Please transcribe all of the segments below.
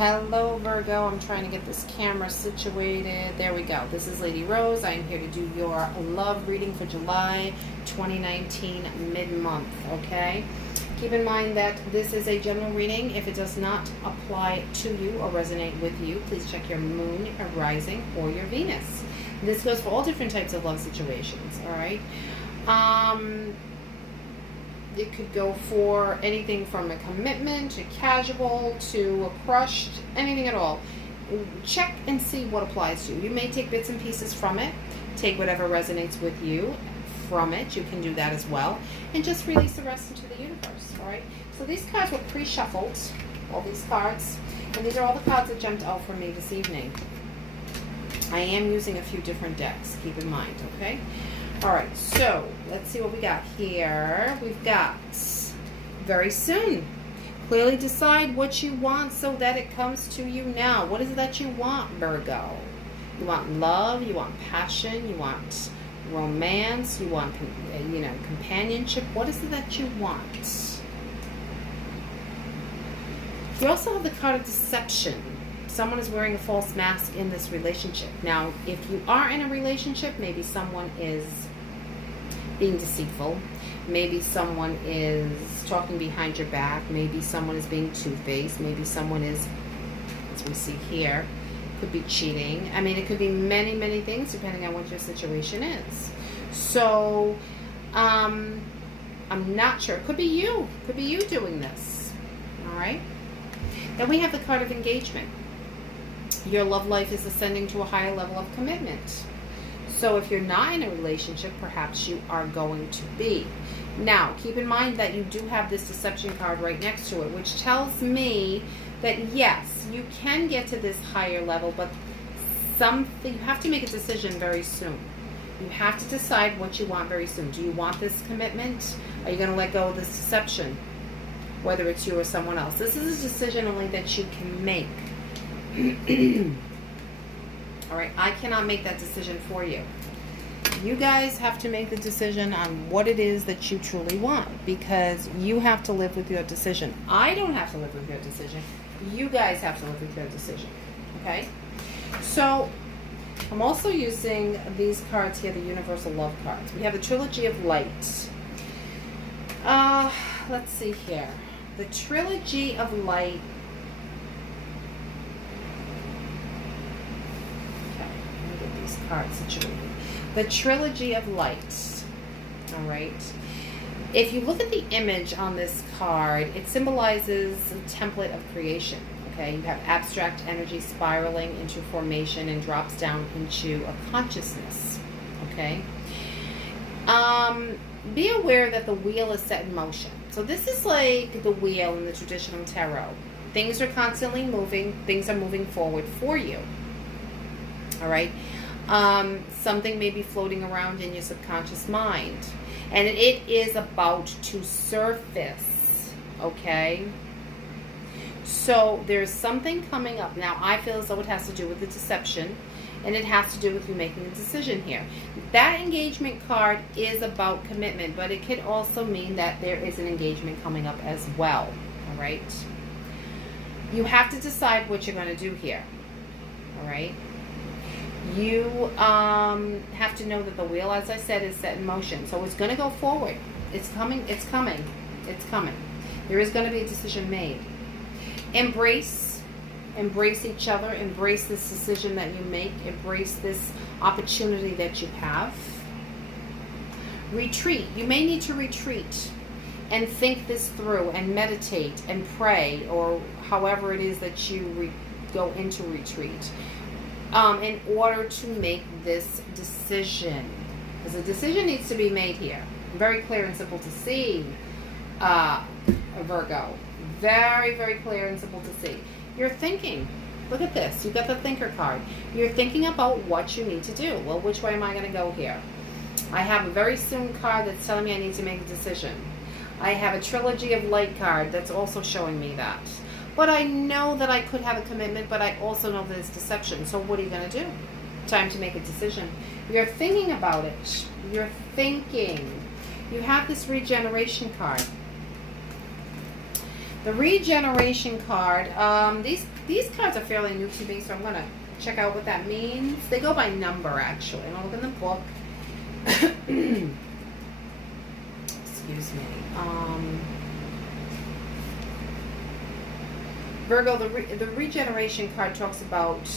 Hello Virgo, I'm trying to get this camera situated. There we go. This is Lady Rose. I am here to do your love reading for July 2019 mid-month, okay? Keep in mind that this is a general reading. If it does not apply to you or resonate with you, please check your moon, your rising, or your Venus. This goes for all different types of love situations, all right? It could go for anything from a commitment to casual to a crush, anything at all. Check and see what applies to you. You may take bits and pieces from it. Take whatever resonates with you from it. You can do that as well. And just release the rest into the universe, all right? So these cards were pre-shuffled, all these cards. And these are all the cards that jumped out for me this evening. I am using a few different decks, keep in mind, okay? All right, so let's see what we got here. We've got very soon. Clearly decide what you want so that it comes to you now. What is it that you want, Virgo? You want love, you want passion, you want romance, you want, companionship. What is it that you want? You also have the card of deception. Someone is wearing a false mask in this relationship. Now, if you are in a relationship, maybe someone is being deceitful. Maybe someone is talking behind your back. Maybe someone is being two-faced. Maybe someone is, as we see here, could be cheating. I mean, it could be many, many things depending on what your situation is. So, I'm not sure. It could be you. It could be you doing this. All right? Then we have the card of engagement. Your love life is ascending to a higher level of commitment. So if you're not in a relationship, perhaps you are going to be. Now, keep in mind that you do have this deception card right next to it, which tells me that yes, you can get to this higher level, but you have to make a decision very soon. You have to decide what you want very soon. Do you want this commitment? Are you going to let go of this deception? Whether it's you or someone else. This is a decision only that you can make. All right, I cannot make that decision for you. You guys have to make the decision on what it is that you truly want, because you have to live with your decision. I don't have to live with your decision. You guys have to live with your decision. Okay? So, I'm also using these cards here, the Universal Love cards. We have the Trilogy of Light. Let's see here. The Trilogy of Light. Cards situated. The Trilogy of Light. All right. If you look at the image on this card, it symbolizes a template of creation. Okay, you have abstract energy spiraling into formation and drops down into a consciousness. Okay. Be aware that the wheel is set in motion. So this is like the wheel in the traditional tarot. Things are constantly moving. Things are moving forward for you. All right. Something may be floating around in your subconscious mind, and it is about to surface, okay? So there's something coming up. Now, I feel as though it has to do with the deception, and it has to do with you making a decision here. That engagement card is about commitment, but it could also mean that there is an engagement coming up as well, all right? You have to decide what you're going to do here, all right? You have to know that the wheel, as I said, is set in motion. So it's going to go forward. It's coming. It's coming. It's coming. There is going to be a decision made. Embrace each other. Embrace this decision that you make. Embrace this opportunity that you have. Retreat. You may need to retreat and think this through and meditate and pray, or however it is that you go into retreat. In order to make this decision. Because a decision needs to be made here. Very clear and simple to see, Virgo. Very, very clear and simple to see. You're thinking. Look at this. You've got the thinker card. You're thinking about what you need to do. Well, which way am I going to go here? I have a very soon card that's telling me I need to make a decision. I have a Trilogy of Light card that's also showing me that. But I know that I could have a commitment, but I also know that it's deception. So what are you going to do? Time to make a decision. You're thinking about it. You're thinking. You have this regeneration card. The regeneration card. These cards are fairly new to me, so I'm gonna check out what that means. They go by number, actually. I'm gonna look in the book. Excuse me. Virgo, the regeneration card talks about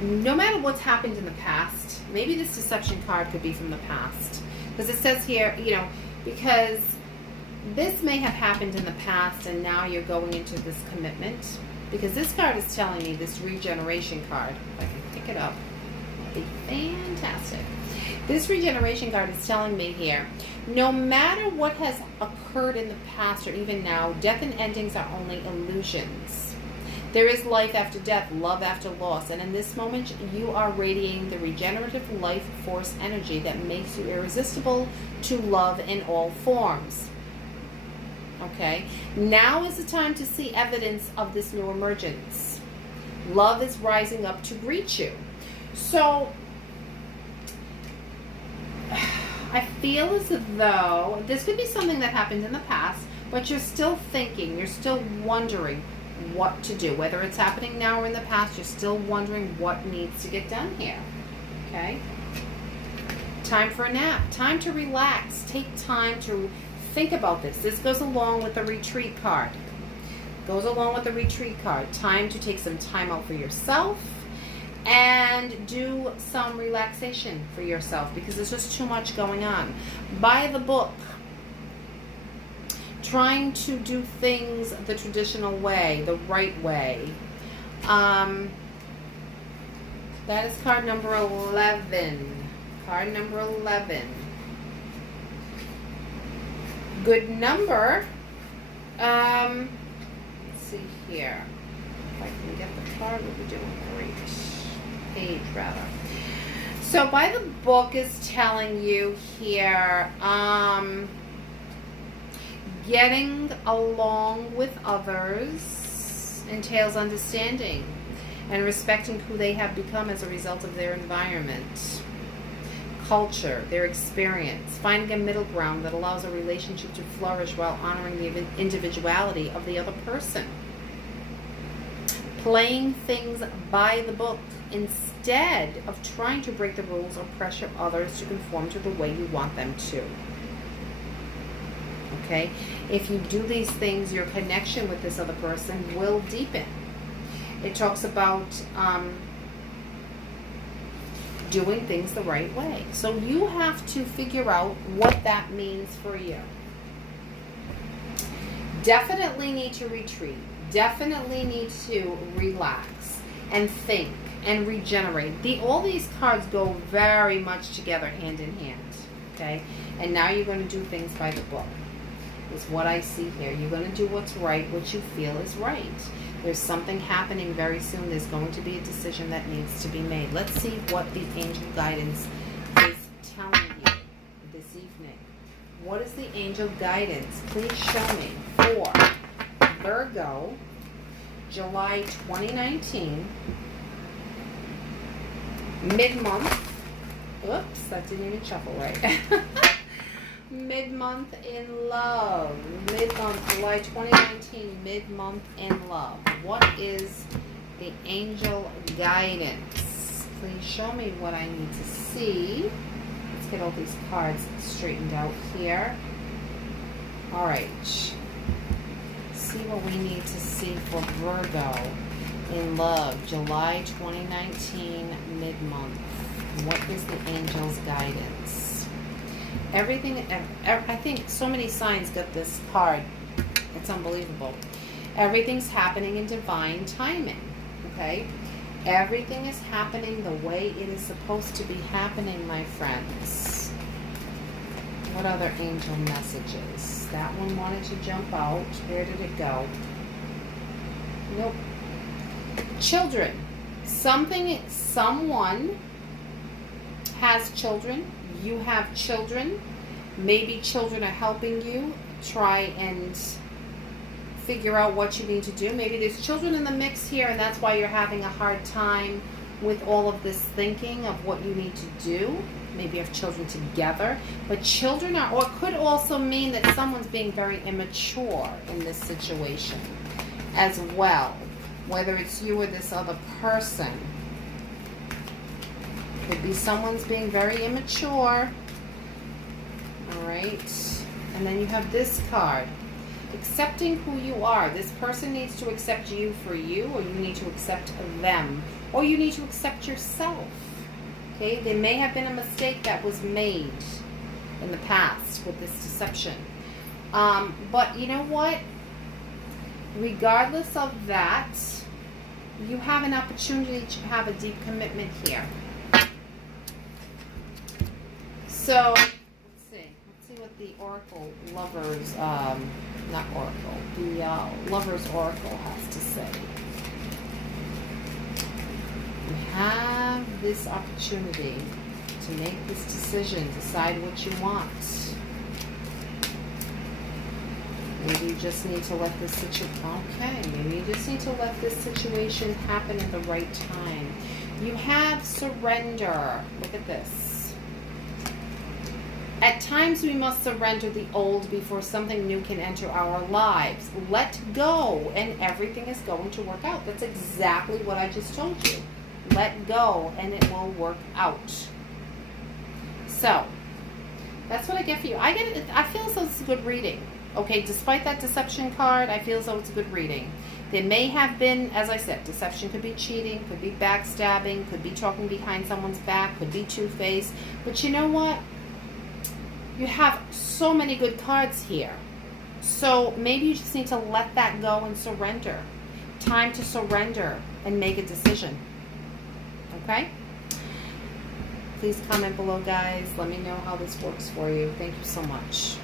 no matter what's happened in the past. Maybe this deception card could be from the past, because it says here, because this may have happened in the past and now you're going into this commitment. Because this card is telling me, this regeneration card, if I can pick it up, that'd be fantastic. This regeneration card is telling me here, no matter what has occurred in the past or even now, death and endings are only illusions. There is life after death, love after loss, and in this moment you are radiating the regenerative life force energy that makes you irresistible to love in all forms. Okay, now is the time to see evidence of this new emergence. Love is rising up to greet you. So I feel as though this could be something that happened in the past, but you're still thinking, you're still wondering what to do. Whether it's happening now or in the past, you're still wondering what needs to get done here. Okay? Time for a nap. Time to relax. Take time to think about this. This goes along with the retreat card. Goes along with the retreat card. Time to take some time out for yourself and do some relaxation for yourself, because there's just too much going on. Buy the book. Trying to do things the traditional way, the right way. That is card number 11. Card number 11. Good number. Let's see here. If I can get the card, we'll be doing great. Page, rather. So, by the book is telling you here, getting along with others entails understanding and respecting who they have become as a result of their environment, culture, their experience, finding a middle ground that allows a relationship to flourish while honoring the individuality of the other person. Playing things by the book instead of trying to break the rules or pressure others to conform to the way you want them to. Okay? If you do these things, your connection with this other person will deepen. It talks about doing things the right way. So you have to figure out what that means for you. Definitely need to retreat. Definitely need to relax and think and regenerate. All these cards go very much together, hand in hand. Okay? And now you're going to do things by the book. Is what I see here. You're going to do what's right, what you feel is right. There's something happening very soon. There's going to be a decision that needs to be made. Let's see what the angel guidance is telling you this evening. What is the angel guidance? Please show me for Virgo, July 2019, mid-month. Oops, that didn't even shuffle right. Mid-month in love. Mid-month, July 2019, mid-month in love. What is the angel guidance? Please show me what I need to see. Let's get all these cards straightened out here. All right. See what we need to see for Virgo in love. July 2019, mid-month. What is the angel's guidance? Everything, I think so many signs got this card. It's unbelievable. Everything's happening in divine timing, okay? Everything is happening the way it is supposed to be happening, my friends. What other angel messages? That one wanted to jump out. Where did it go? Nope. Children. Someone has children. You have children. Maybe children are helping you try and figure out what you need to do. Maybe there's children in the mix here, and that's why you're having a hard time with all of this thinking of what you need to do. Maybe you have children together, but children are, or it could also mean that someone's being very immature in this situation as well, whether it's you or this other person. Could be someone's being very immature. All right, and then you have this card. Accepting who you are. This person needs to accept you for you, or you need to accept them, or you need to accept yourself. Okay, there may have been a mistake that was made in the past with this deception. But you know what? Regardless of that, you have an opportunity to have a deep commitment here. So, let's see what the Oracle Lovers, not Oracle, the Lovers Oracle has to say. You have this opportunity to make this decision, decide what you want. Maybe you just need to let this maybe you just need to let this situation happen at the right time. You have surrender. Look at this. At times we must surrender the old before something new can enter our lives. Let go and everything is going to work out. That's exactly what I just told you. Let go and it will work out. So, that's what I get for you. I feel as though it's a good reading. Okay, despite that deception card, I feel as though it's a good reading. There may have been, as I said, deception could be cheating, could be backstabbing, could be talking behind someone's back, could be two-faced. But you know what? You have so many good cards here. So maybe you just need to let that go and surrender. Time to surrender and make a decision. Okay? Please comment below, guys. Let me know how this works for you. Thank you so much.